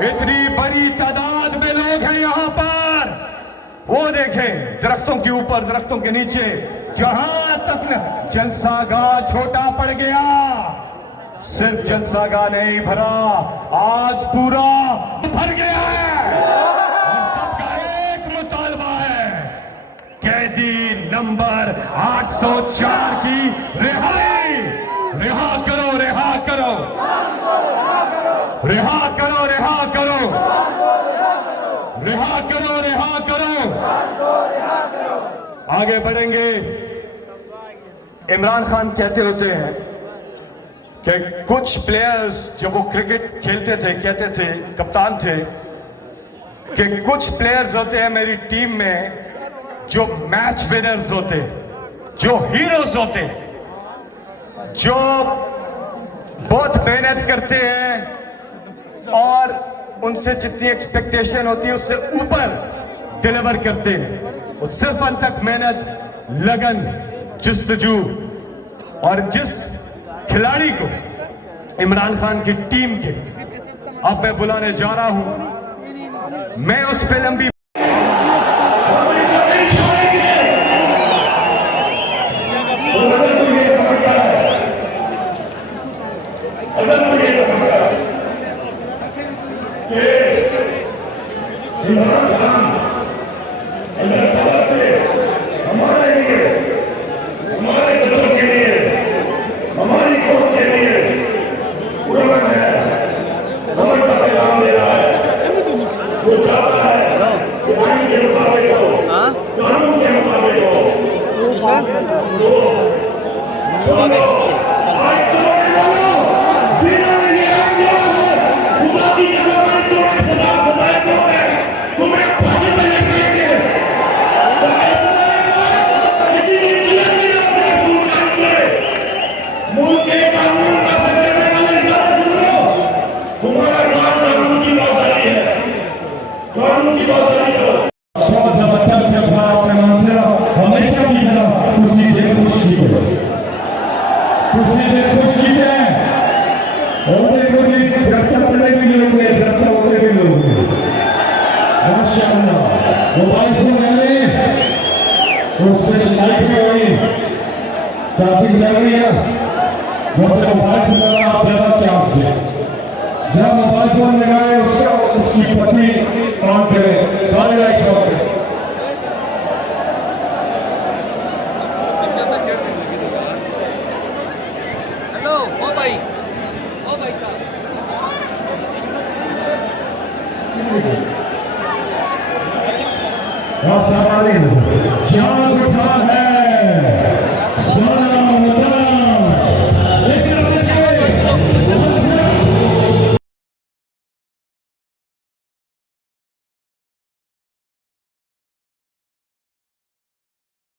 इतनी बड़ी तादाद में लोग हैं यहां पर। वो देखें, दरख्तों के ऊपर, दरख्तों के नीचे, जहां तक जलसागाह छोटा पड़ गया। सिर्फ जलसागाह नहीं भरा, आज पूरा भर गया है। और सबका एक मुतालबा है, कैदी नंबर 804 की रिहाई। रिहा करो, रिहा करो, रिहा करो, रिहा करो, रिहा करो, रिहा करो। आगे बढ़ेंगे। इमरान खान कहते होते हैं कि कुछ प्लेयर्स जब वो क्रिकेट खेलते थे, कहते थे, कप्तान थे, कि कुछ प्लेयर्स होते हैं मेरी टीम में जो मैच विनर्स होते, जो हीरोज होते, जो बहुत मेहनत करते हैं और उनसे जितनी एक्सपेक्टेशन होती है उससे ऊपर डिलीवर करते हैं। वो सिर्फ अंत तक मेहनत, लगन, जस्तजू। और जिस खिलाड़ी को इमरान खान की टीम के अब मैं बुलाने जा रहा हूं, मैं उस पे लंबी इमरान खान अल्लाह ताला से हमारे लिए, हमारे कदम के लिए, हमारी कौम के लिए पुरअमन है, अमन का पैगाम दे रहा है। वो चाहता है कि आइन के मुताबिक हो, कानून के मुताबिक हो। आज तोड़ने वालों, जीना नहीं आएंगे। खुदा की कसम है, तोड़ने खुदा खुदा को है, तुम्हें फांसी पे लगाएंगे। तुम्हें किसी भी गलत नहीं आते। मुल्क के कानून का फैसले वाले जान सुनो, तुम्हारा काम कानून की बावजूद है, कानून की बावजूद है। बहुत जबरदस्त जज्बा अपने मन से हमेशा की तरह खुशी दे, खुशी दे, खुशी दे, खुशी दे। और देखो कि गिरफ्तार करने भी लोग हैं, गिरफ्तार होने भी लोग हैं। माशाअल्लाह, मोबाइल फोन है, उससे शिकायत भी हुई, चार्जिंग चल रही है। वैसे मोबाइल से ज़्यादा आप ज़्यादा चार्ज से जहाँ मोबाइल फोन लगाए उसकी पत्नी ऑन करें, सारे लाइट्स ऑन करें। हेलो ओ भाई साहब, जाग उठा है